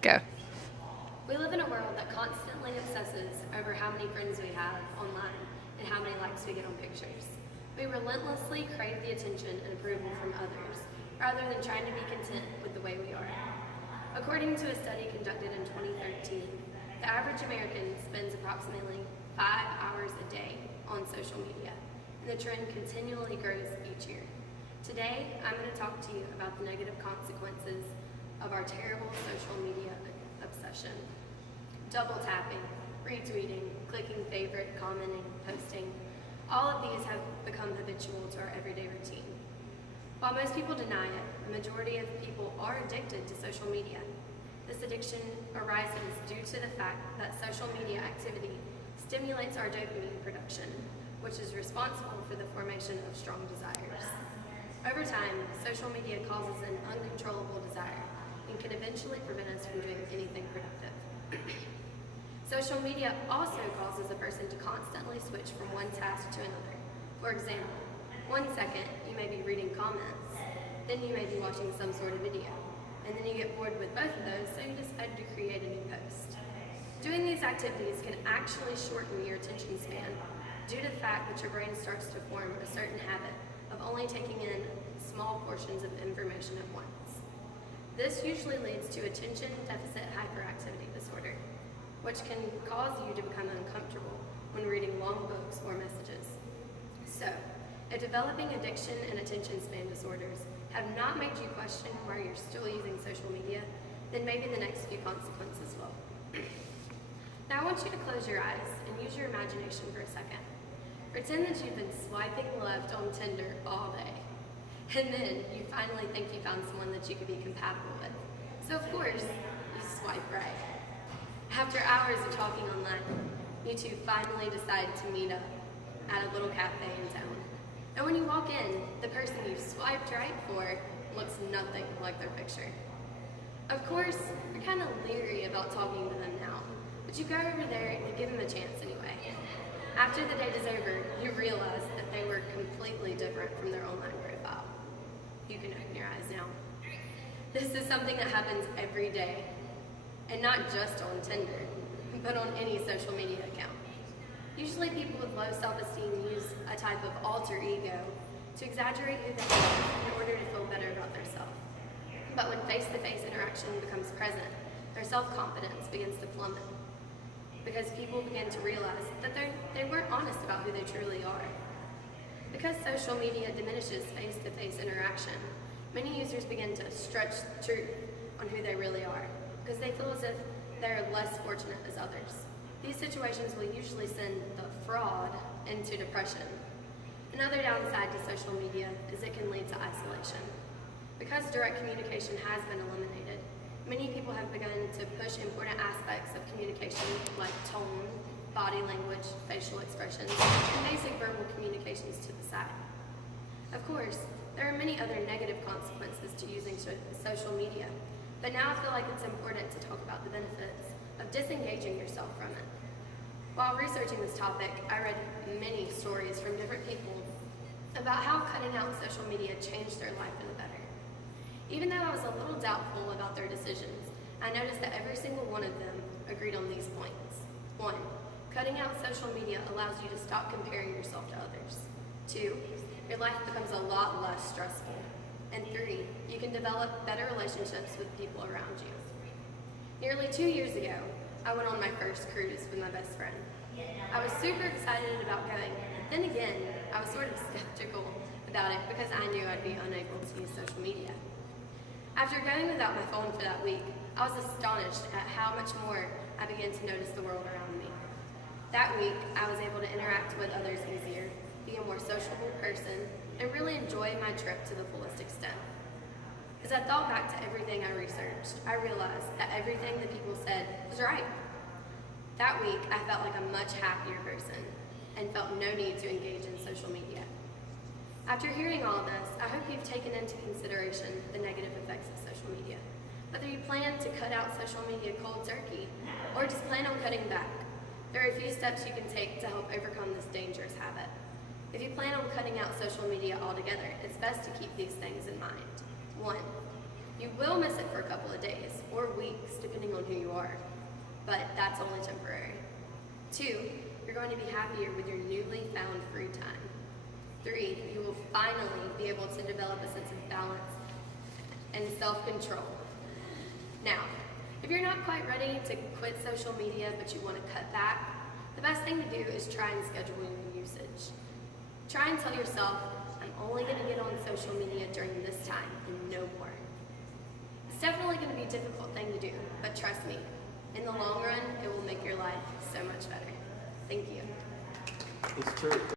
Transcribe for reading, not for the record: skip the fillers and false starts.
Go. We live in a world that constantly obsesses over how many friends we have online and how many likes we get on pictures. We relentlessly crave the attention and approval from others, rather than trying to be content with the way we are. According to a study conducted in 2013, the average American spends approximately 5 hours a day on social media, and the trend continually grows each year. Today, I'm going to talk to you about the negative consequences of our terrible social media obsession. Double tapping, retweeting, clicking favorite, commenting, posting, all of these have become habitual to our everyday routine. While most people deny it, the majority of people are addicted to social media. This addiction arises due to the fact that social media activity stimulates our dopamine production, which is responsible for the formation of strong desires. Over time, social media causes an uncontrollable desire and can eventually prevent us from doing anything productive. Social media also causes a person to constantly switch from one task to another. For example, 1 second you may be reading comments, then you may be watching some sort of video, and then you get bored with both of those, so you decide to create a new post. Doing these activities can actually shorten your attention span due to the fact that your brain starts to form a certain habit of only taking in small portions of information at once. This usually leads to attention deficit hyperactivity disorder, which can cause you to become uncomfortable when reading long books or messages. So, if developing addiction and attention span disorders have not made you question why you're still using social media, then maybe the next few consequences will. Now I want you to close your eyes and use your imagination for a second. Pretend that you've been swiping left on Tinder all day, and then you finally think you found someone that you could be compatible with. So of course, you swipe right. After hours of talking online, you two finally decide to meet up at a little cafe in town. And when you walk in, the person you swiped right for looks nothing like their picture. Of course, you're kind of leery about talking to them now, but you go over there and you give them a chance anyway. After the date is over, you realize that they were completely different from their online profile. You can open your eyes now. This is something that happens every day, and not just on Tinder, but on any social media account. Usually people with low self-esteem use a type of alter ego to exaggerate who they are in order to feel better about themselves. But when face-to-face interaction becomes present, their self-confidence begins to plummet, because people begin to realize that they weren't honest about who they truly are. Because social media diminishes face-to-face interaction, many users begin to stretch the truth on who they really are, because they feel as if they're less fortunate as others. These situations will usually send the fraud into depression. Another downside to social media is it can lead to isolation. Because direct communication has been eliminated, many people have begun to push important aspects of communication like tone, body language, facial expressions, and basic verbal communications to the side. Of course, there are many other negative consequences to using social media, but now I feel like it's important to talk about the benefits of disengaging yourself from it. While researching this topic, I read many stories from different people about how cutting out social media changed their life for the better. Even though I was a little doubtful about their decisions, I noticed that every single one of them agreed on these points. 1. Cutting out social media allows you to stop comparing yourself to others. 2. Your life becomes a lot less stressful. And 3. You can develop better relationships with people around you. Nearly 2 years ago, I went on my first cruise with my best friend. I was super excited about going, but then again, I was sort of skeptical about it because I knew I'd be unable to use social media. After going without my phone for that week, I was astonished at how much more I began to notice the world around me. That week, I was able to interact with others easier, be a more sociable person, and really enjoy my trip to the fullest extent. As I thought back to everything I researched, I realized that everything that people said was right. That week, I felt like a much happier person and felt no need to engage in social media. After hearing all this, I hope you've taken into consideration the negative effects of social media. Whether you plan to cut out social media cold turkey or just plan on cutting back, there are a few steps you can take to help overcome this dangerous habit. If you plan on cutting out social media altogether, it's best to keep these things in mind. 1. You will miss it for a couple of days or weeks, depending on are, but that's only temporary. 2, you're going to be happier with your newly found free time. 3, you will finally be able to develop a sense of balance and self-control. Now, if you're not quite ready to quit social media but you want to cut back, the best thing to do is try and schedule your usage. Try and tell yourself, I'm only going to get on social media during this time and no more. It's definitely going to be a difficult thing to do, but trust me, in the long run, it will make your life so much better. Thank you. It's true.